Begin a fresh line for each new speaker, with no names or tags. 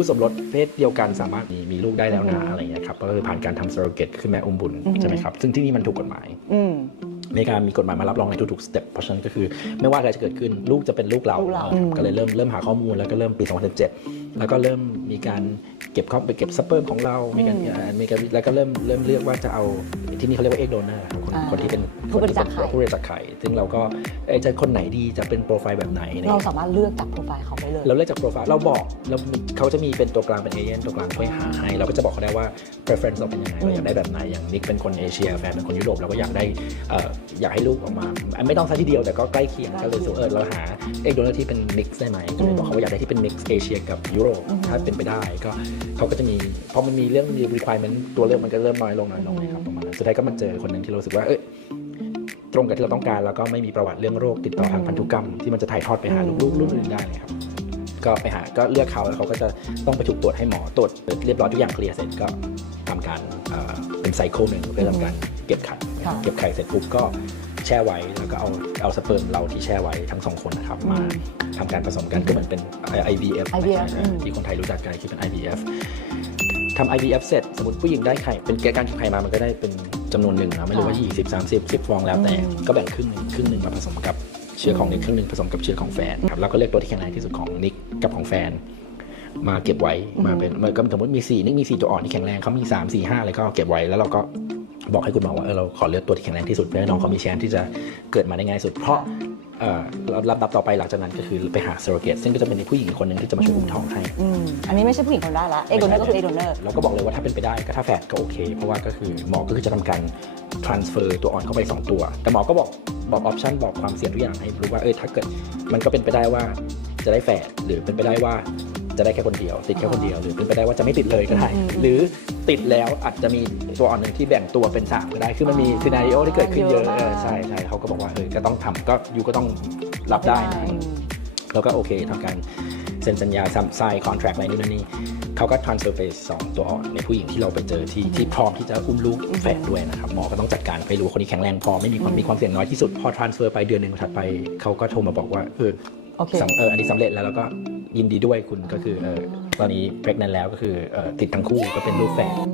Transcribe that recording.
คู่สมรสเพศเดียวกันสามารถมีมีลูกได้แล้วนะอะไรอย่างเงี้ยครับก็คือผ่านการทำ surrogate คือแม่อุ้มบุญใช่ไหมครับซึ่งที่นี่มันถูกกฎหมาย
อืม
อเมริกามีกฎหมายมารับรองในทุกๆสเต็ปเพราะฉะนั้นก็คือไม่ว่าอะไรจะเกิดขึ้นลูกจะเป็นลูกเรา
ลูกเรา
ครับก็เลยเริ่มเริ่มหาข้อมูลแล้วก็เริ่มปี 2017 แล้วก็เริ่มมีการเก็บข้อไปเก็บสเปิร์มของเรา มีการอ่ามีการแล้วก็เริ่มเริ่มเลือกว่าจะเอาที่นี่เขาเรียกว่าเอ็กโดเนอร์คน
อ่า
คนที่เป็น
ผู้บริจาคไข่
ผู้บริจาคไข่ซึ่งเราก็เอ้ยจะคนไหนดีจะเป็นโปรไฟล์แบบไหนอะไร
เรา
เงี้ย
สามารถเลือกจากโปรไฟล์เขาได้เลย
เราเลือกจากโปรไฟล์เราบอกเราเขาจะมีเป็นตัวกลางเป็นเอเจนต์ตัวกลางช่วยหาให้เราก็จะบอกเขาได้ว่า preference เราเป็นยังไงเราอยากได้แบบไหนอย่างนิกเป็นคนเอเชียแฟนเป็นคนยุโรปเราก็อยากได้เอ่ออยากให้ลูกออกมา ไม่ต้องซะทีเดียวแต่ก็ใกล้เคียงก็เลยสูเออเราหาเอกโดนที่เป็นมิกซ์ได้ไหมก็เลยบอกเขาว่าอยากได้ที่เป็นมิกซ์เอเชียกับยุโรปถ้าเป็นไปได้ก็เขาก็จะมีพอมันมีเรื่องมี requirement ตัวเลือกมันก็เริ่มน้อยลงน้อยลงนะครับประมาณนั้นสุดท้ายก็มาเจอคนหนึ่งที่เรารู้สึกว่าเอ้ยตรงกับที่เราต้องการแล้วก็ไม่มีประวัติเรื่องโรคติดต่อทางพันธุกรรมที่มันจะถ่ายทอดไปหาลูกๆรุ่นอื่นได้นะครับก็ไปหาก็เลือกเขาแล้วเขาก็จะต้องไปถูกตรวจให้หมอตรวจเรียบร้อยทุกอย่างเคลียร์เสร็จก็ทำการเอ่อเป็นไซเคิลหนึ่งเพื่อทำการเก็บไข่
ค่ะ
เก็บไข่เสร็จปุ๊บก็แช่ไว้แล้วก็เอาเอาสเปิร์มเราที่แช่ไว้ทั้งสองคนนะครับมาทำการผสมกันก็เหมือนเป็น IVF นะ
IVF
ใช่
อืม
ที่คนไทยรู้จักกันคือเป็น IVF ทำ IVF เสร็จสมมติผู้หญิงได้ไข่เป็นการเก็บไข่มามันก็ได้เป็น จำนวนหนึ่งนะไม่รู้ว่า 20 30 10 ฟองแล้วแต่
อืม
ก็แบ่งครึ่งหนึ่งครึ่งหนึ่งมาผสมกับเชื้อของนิกครึ่งหนึ่งผสมกับเชื้อของแฟนครับแล้วก็เลือกตัวที่แข็งแรงที่สุดของนิกกับของแฟน มาเก็บไว้มาเป็นมันก็สมมติมีสี่นิกมีสี่ตัวอ่อนที่แข็งแรงเขามีสามสี่ห้าอะไรก็เก็บไว้แล้วเราก็บอกให้คุณหมอว่าเออเราขอเลือกตัวที่แข็งแรงที่สุดเพื่อให้น้องเขามีแชนที่จะเกิดมาได้ง่ายสุดเพราะเอ่อ ลำดับต่อไปหลังจากนั้นก็คือไปหา surrogate ซึ่งก็จะเป็นผู้หญิงอีกคนหนึ่งที่จะมาช่วยอุ้มท้องให้
อืมอันนี้ไม่ใช่ผู้หญิงคนได้ละเอกโดเนอร์ก็คือเอกโดเนอร์
เราก็บอกเลยว่าถ้าเป็นไปได้ก็ถ้าแฝดก็โอเค เพราะว่าก็คือหมอก็คือจะทำการ transfer ตัวอ่อนเข้าไป 2 ตัว แต่หมอก็บอกบอกออปชันบอกความเสี่ยงทุกอย่างให้รู้ว่าเออถ้าเกิดมันก็เป็นไปได้ว่าจะได้แฝดหรือเป็นไปได้ว่า จะได้แค่คนเดียว ติดแค่คนเดียวหรือเป็นไปได้ว่าจะไม่ติดเลยก็ได้
อืมอืม
หรือติดแล้วอาจจะมีตัวอ่อนหนึ่งที่แบ่งตัวเป็นสามก็ได้คือมันมี
อ๋อ
ซีนารีโอที่เกิดขึ้นเยอะ
เยอะมาก
เออใช่ใช่เขาก็บอกว่าเออก็ต้องทำก็ยูก็ต้องรับได้นะ
อืม
แล้วก็โอเคทำการเซ็นสัญญาซัมไซคอนแทรคอะไรนู่นนั่นนี่เขาก็ transfer ไปสองตัวอ่อนในผู้หญิงที่เราไปเจอที่ที่พร้อมที่จะอุ้มลูกแฝดด้วยนะครับหมอก็ต้องจัดการไปรู้ว่าคนนี้แข็งแรงพอไม่มีความมีความเสี่ยงน้อยที่สุดพอ transfer ไปเดือนหนึ่งถัดไปเขาก็โทรมาบอกว่าเออ
โอเค
สำเอออันนี้สำเร็จแล้วแล้วก็ ยินดีด้วยคุณก็คือเออตอนนี้ break นั้นแล้วก็คือเออติดทั้งคู่ก็เป็นลูกแฝด